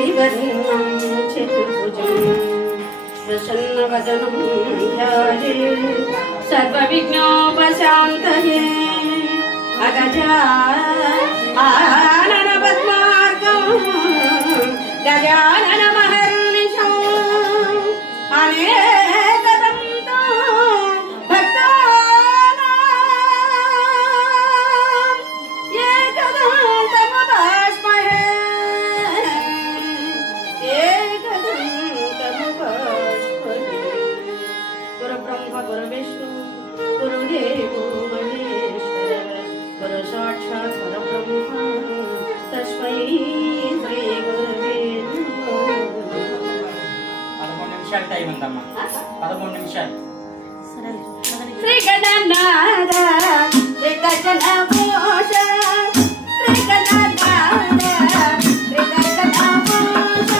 शशिवर्णं चतुर्भुजं प्रसन्नवदनं ध्यायेत् सर्वविघ्नोपशान्तये अगजाननपद्मार्गं गजाननमहर्निशम् अनेकदं भक्तानाम् एकदन्तमुपास्महे गुरुब्रह्म गुरुविष्णु गुरुदेवो महेश्वर गुरु साक्षात् परब्रह्म तस्मै श्री गुरुवे नमः. 11 నిమిషాలు టైం ఉందమ్మా. 11 నిమిషాలు. శ్రీ గణనాథ శ్రీ గజనమోష శ్రీ గణనాథ శ్రీ గజనమోష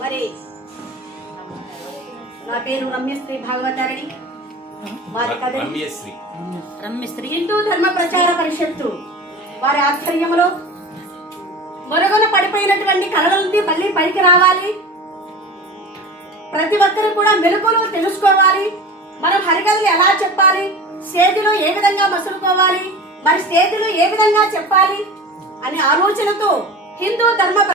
మరి నా పేరు రమ్యశ్రీ భాగవతారిణి. వారి రమ్యశ్రీ హిందూ ధర్మ ప్రచార పరిషత్తు వారి ఆధ్వర్యంలో మరుగున పడిపోయినటువంటి కళలన్నీ మళ్ళీ పైకి రావాలి, ప్రతి ఒక్కరు కూడా మెలకువలు తెలుసుకోవాలి, మనం హరికథలు ఎలా చెప్పాలి, స్టేజ్లో ఏ విధంగా మసులుకోవాలి, మరి స్టేజ్లో ఏ విధంగా చెప్పాలి అనే ఆలోచనతో హిందూ ధర్మ